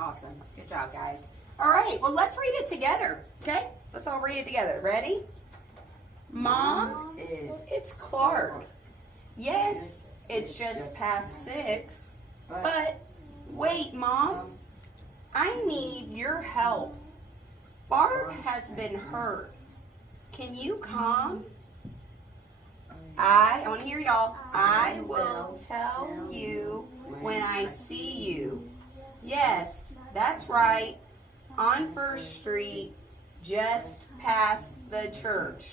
Awesome. Good job, guys. All right, well, let's read it together, okay? Let's all read it together. Ready? Mom, it's Clark. Yes, it's just past 6. But wait, Mom, I need your help. Barb has been hurt. Can you come? I want to hear y'all. I will tell you when I see you. Yes, that's right. On First Street, just past the church.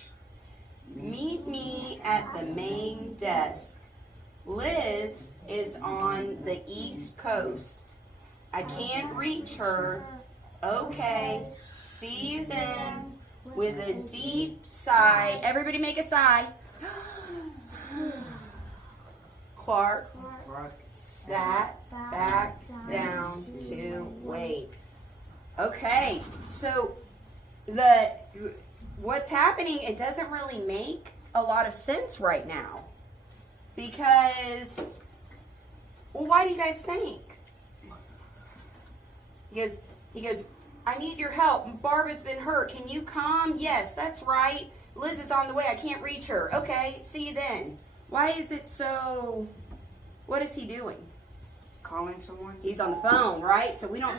Meet me at the main desk. Liz is on the East Coast. I can't reach her. Okay, see you then. With a deep sigh. Everybody make a sigh. Clark sat back down to wait. Okay, so what's happening, it doesn't really make a lot of sense right now. Because, well, why do you guys think? He goes, I need your help. Barb has been hurt. Can you come? Yes, that's right. Liz is on the way. I can't reach her. Okay, see you then. Why is it so, what is he doing? Calling someone? He's on the phone, right? So we don't,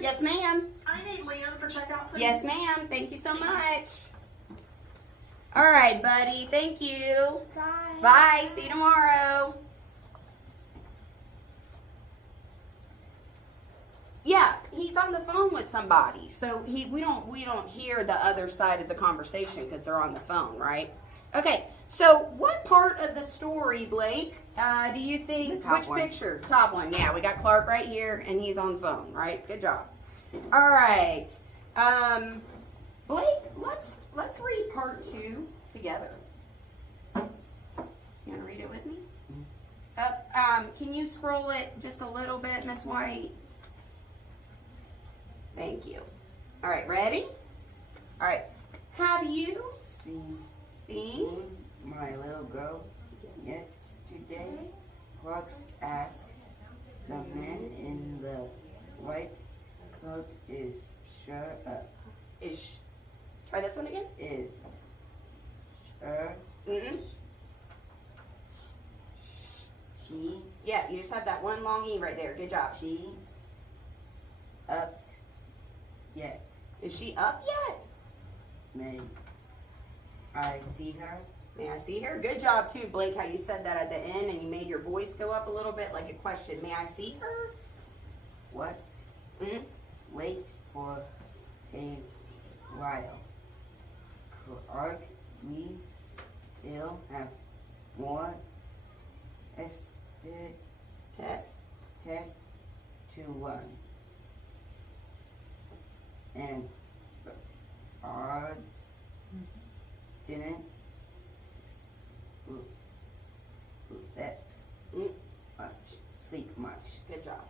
yes ma'am. I need Leanne for checkout, please. Yes ma'am, thank you so much. All right, buddy, thank you. Bye. Bye, see you tomorrow. Yeah, he's on the phone with somebody, so we don't hear the other side of the conversation because they're on the phone, right? Okay, so what part of the story, Blake, do you think? Which one. Picture? Top one. Yeah, we got Clark right here, and he's on the phone, right? Good job. All right, Blake, let's read part 2 together. You want to read it with me? Can you scroll it just a little bit, Miss White? Thank you. All right, ready? All right. Have you seen my little girl yesterday? Clark asked. The man in the white coat is sure up. Ish. Try this one again. Is sure. She. Yeah, you just had that one long E right there. Good job. She upped yet. Is she up yet? May I see her? May I see her? Good job too, Blake, how you said that at the end and you made your voice go up a little bit like a question. May I see her? What? Wait for a while. Clark, we still have more Test. to run. And Barb didn't sleep much. Good job.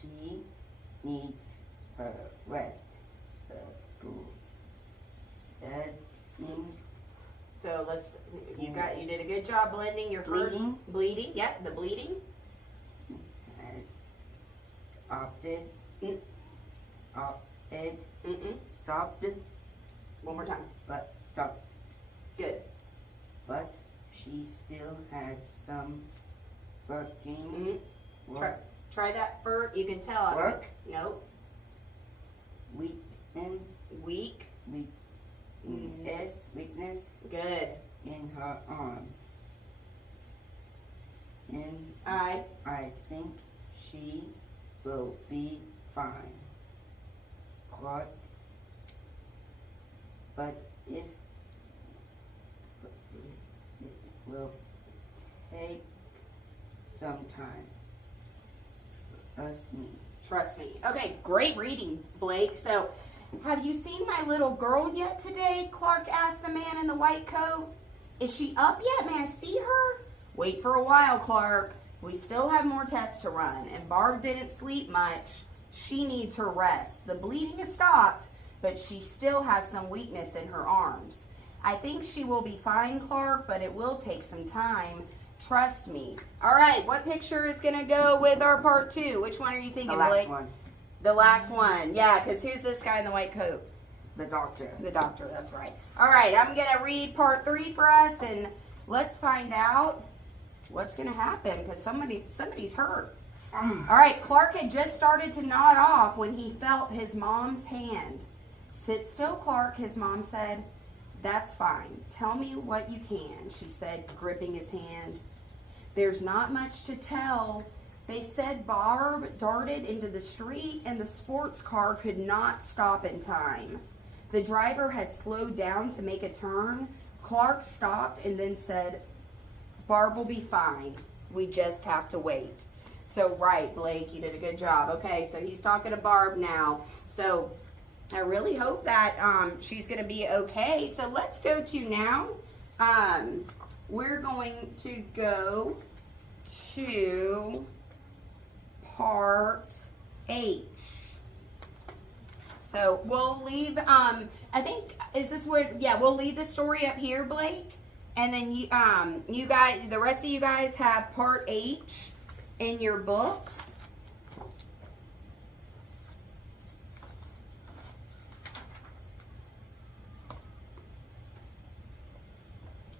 She needs her rest. So you did a good job blending your first bleeding. Yep, the bleeding. Has stopped it. Stopped it. One more time. But stopped. Good. But she still has some working. Try that for, you can tell. Work? Nope. Weak. Weakness Good. in her arm. And I think she will be fine. Clark. But it will take some time. Trust me. Okay, great reading, Blake. So, have you seen my little girl yet today? Clark asked the man in the white coat. Is she up yet? May I see her? Wait for a while, Clark. We still have more tests to run, and Barb didn't sleep much. She needs her rest. The bleeding has stopped, but she still has some weakness in her arms. I think she will be fine, Clark, but it will take some time. Trust me. All right, what picture is going to go with our part 2? Which one are you thinking, The last Blake? one. The last one. Yeah, because who's this guy in the white coat? The doctor. The doctor, that's right. All right, I'm going to read part 3 for us, and let's find out what's going to happen, because somebody's hurt. All right, Clark had just started to nod off when he felt his mom's hand. Sit still, Clark, his mom said. That's fine. Tell me what you can, she said, gripping his hand. There's not much to tell. They said Barb darted into the street and the sports car could not stop in time. The driver had slowed down to make a turn. Clark stopped and then said, Barb will be fine. We just have to wait. So, right, Blake, you did a good job. Okay, so he's talking to Barb now. So, I really hope that she's going to be okay. So, let's go to now. We're going to go to part H. So, we'll leave, I think, is this where, yeah, we'll leave the story up here, Blake. And then you guys, the rest of you guys have part H in your books.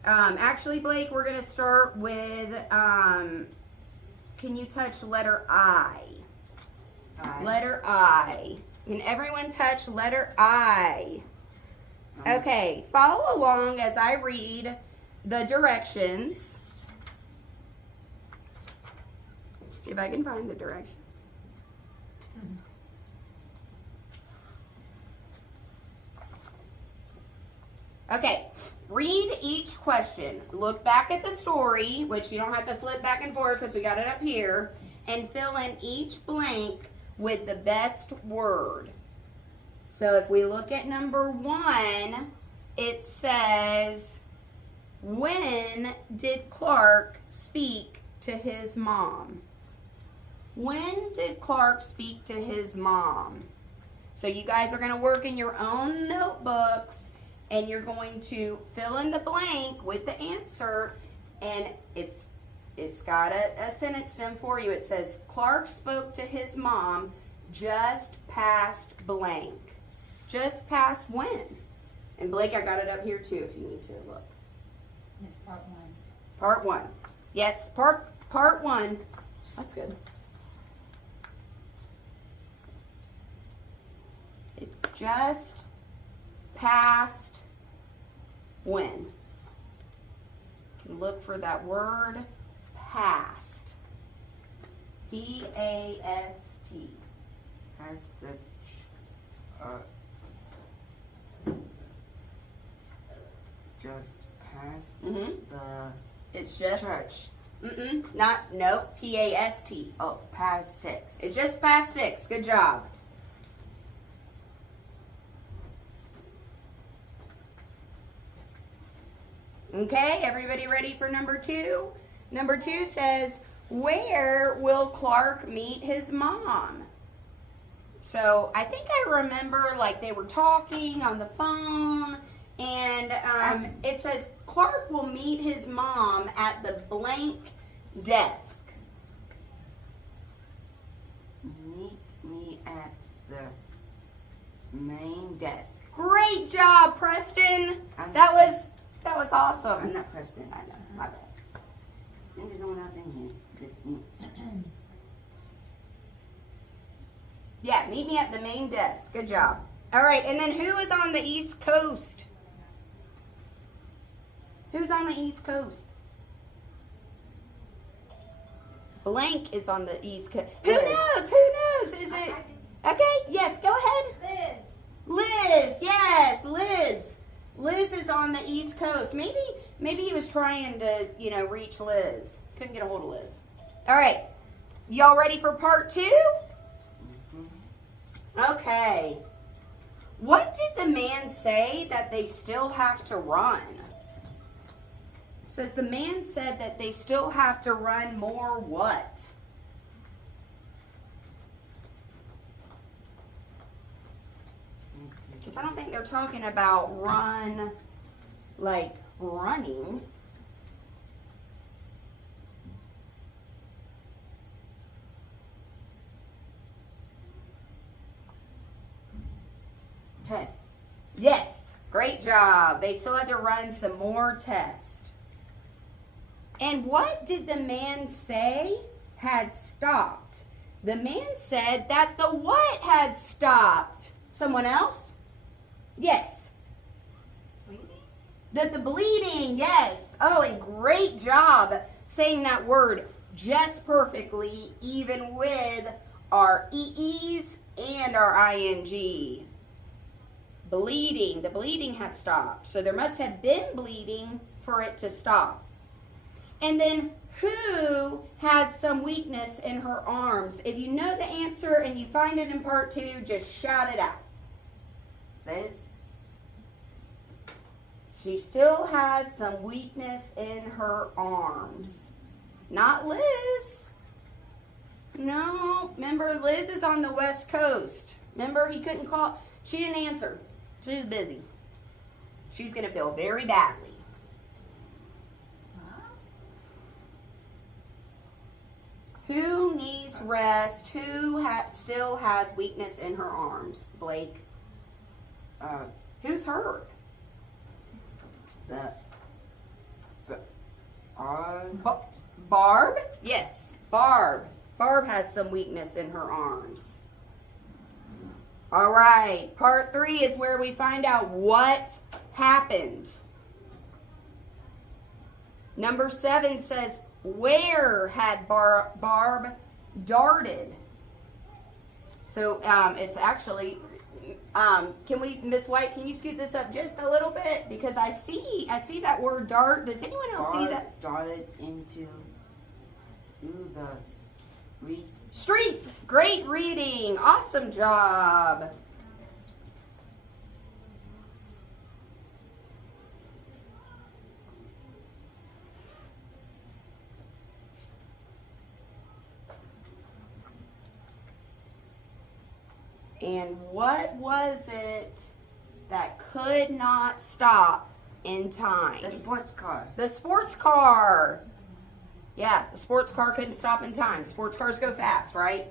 Actually, Blake, we're going to start with, can you touch letter I? Letter I. Can everyone touch letter I? Okay, follow along as I read the directions. If I can find the directions. Okay, read each question. Look back at the story, which you don't have to flip back and forth because we got it up here, and fill in each blank with the best word. So if we look at number 1, it says, when did Clark speak to his mom? When did Clark speak to his mom? So you guys are going to work in your own notebooks and you're going to fill in the blank with the answer, and it's got a sentence stem for you. It says, Clark spoke to his mom just past blank. Just past when? And Blake, I got it up here too if you need to look. It's part 1. Part 1. Yes, part 1. That's good. It's just past when. You can look for that word past. P-A-S-T. Has the just past Mm-hmm. the It's just church. Nope. P-A-S-T. Oh, past 6. It's just past 6. Good job. Okay, everybody ready for number 2? Number 2 says, where will Clark meet his mom? So I think I remember like they were talking on the phone, and it says Clark will meet his mom at the blank desk. Meet me at the main desk. Great job, Preston. I'm- That was awesome. I'm not Preston. I know, my bad. And there's no one else in here. Just me. Yeah, meet me at the main desk. Good job. All right, and then who is on the East Coast? Who's on the East Coast? Blank is on the East Coast. Who Liz. knows? Who knows? Is it? Okay, yes, go ahead. Liz, yes, Liz. Liz is on the East Coast. Maybe he was trying to, reach Liz. Couldn't get a hold of Liz. All right, y'all ready for part 2? Okay. What did the man say that they still have to run? It says the man said that they still have to run more what? Because I don't think they're talking about run like running. Test. Yes, great job. They still had to run some more tests. And what did the man say had stopped? The man said that the what had stopped? Someone else? Yes. That the bleeding, yes. Oh, and great job saying that word just perfectly, even with our EEs and our ING. Bleeding. The bleeding had stopped. So there must have been bleeding for it to stop. And then who had some weakness in her arms? If you know the answer and you find it in part 2, just shout it out. Liz. She still has some weakness in her arms. Not Liz. No, remember Liz is on the West Coast. Remember he couldn't call. She didn't answer. She was busy. She's going to feel very badly. Who needs rest? Who still has weakness in her arms? Blake. Who's hurt? Barb? Yes, Barb. Barb has some weakness in her arms. All right, part 3 is where we find out what happened. Number 7 says, where had Barb darted? So it's actually, Miss White, can you scoot this up just a little bit? Because I see that word dart. Does anyone else see that? Darted into the Street. Great reading. Awesome job. And what was it that could not stop in time? The sports car. The sports car. Yeah, the sports car couldn't stop in time. Sports cars go fast, right?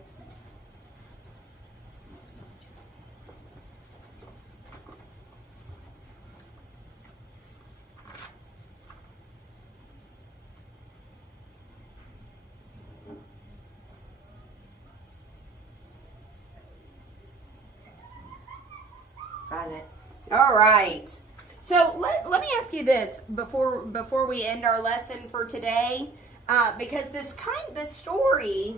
Got it. All right. So let me ask you this before we end our lesson for today, because this story,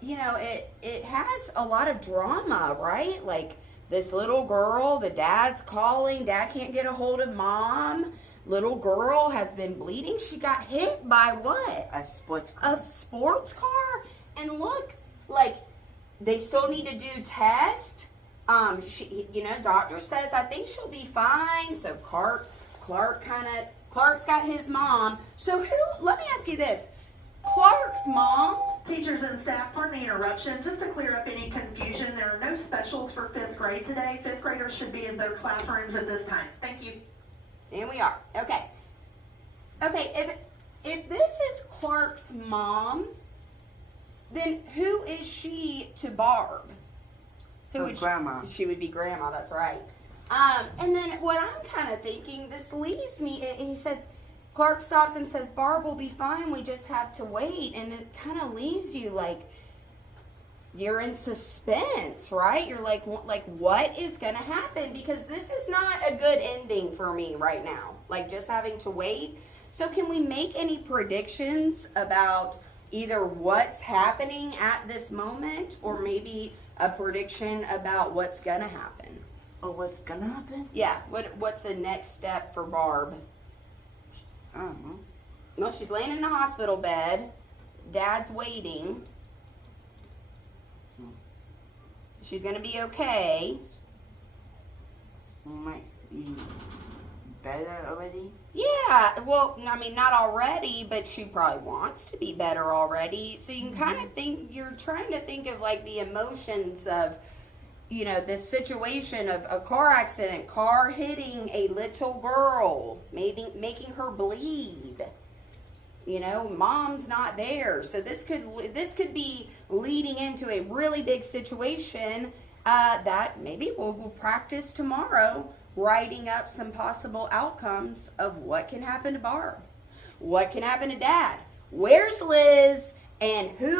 you know, it has a lot of drama, right? Like this little girl, the dad's calling, dad can't get a hold of mom. Little girl has been bleeding. She got hit by what? A sports car. A sports car. And look, like they still need to do tests. Doctor says, I think she'll be fine. So Clark's got his mom. So let me ask you this. Clark's mom? Teachers and staff, pardon the interruption. Just to clear up any confusion, there are no specials for 5th grade today. 5th graders should be in their classrooms at this time. Thank you. And we are. Okay, if this is Clark's mom, then who is she to Barb? Grandma. She would be grandma, that's right. And then what I'm kind of thinking, this leaves me, and he says, Clark stops and says, Barb will be fine, we just have to wait. And it kind of leaves you like, you're in suspense, right? You're like, what is going to happen? Because this is not a good ending for me right now. Like just having to wait. So can we make any predictions about either what's happening at this moment or maybe a prediction about what's going to happen? Or what's gonna happen? Yeah, what's the next step for Barb? I don't know. Well, she's laying in the hospital bed. Dad's waiting. She's going to be okay. You might be better already. Yeah, well, I mean, not already, but she probably wants to be better already. So you can kind of think, you're trying to think of like the emotions of, you know, this situation of a car accident, car hitting a little girl, maybe making her bleed. You know, mom's not there. So this could be leading into a really big situation. that maybe we'll practice tomorrow writing up some possible outcomes of what can happen to Barb, what can happen to Dad, where's Liz, and who